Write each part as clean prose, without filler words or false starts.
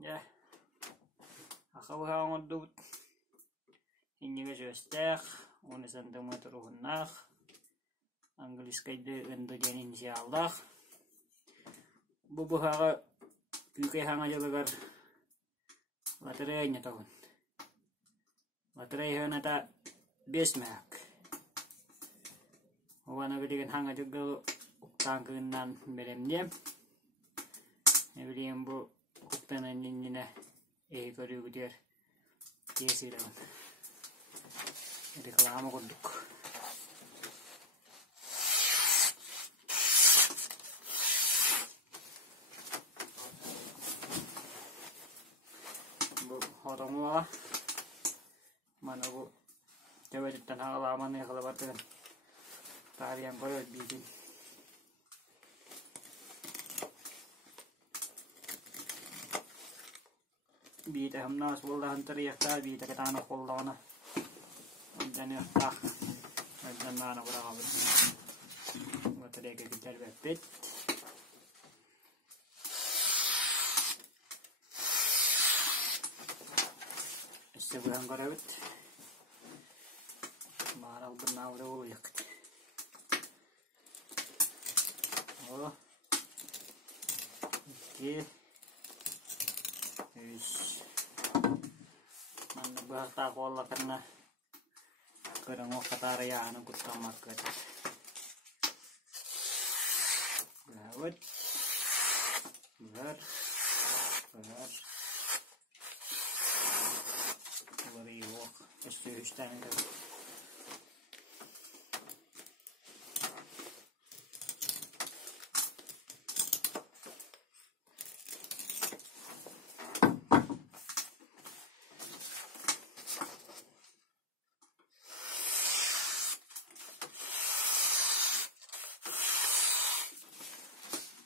Ya. Bıһаҕа оҥордубут. Иннеге жөстәк, оны сандымы турухуннах. Английскайды ынды ден инициалдах. Бу быһаҕа күкей хаңа жабыгар лотерейня тагын. Лотерей ханата 5 мәк. Уана билеген хаңа жабыгар уктан кыыннан беремдем. Билген бу уктанан иннене көрүүгүдер кесирен. Реклама курдук. Бу хоромуа мана бу жабайдыттан агаламаны кылабатыгын тарыян көрөт бийдин. Бийді хамнаас болдағын тұрияқтар бийді катаны қолдағына онданы ұқтақ өдденнаны бұраға бұд өтірегі күтер бәппет үсті бұған қара бұд барал бұдна бұда ол ұйықт о 2 Mana bahasa kola karena kadang waktu taraya anu kuta makan. Gawat, benar, beriwok, istilah itu.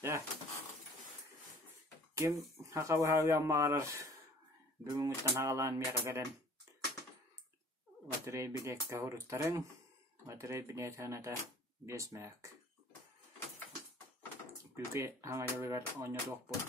Ya, kim haka marar bimungtan hakalan miya kagadan baterai bidek kahurut tareng baterai bidek hanata bias mek. Kuke hanga jabar onyo dokpot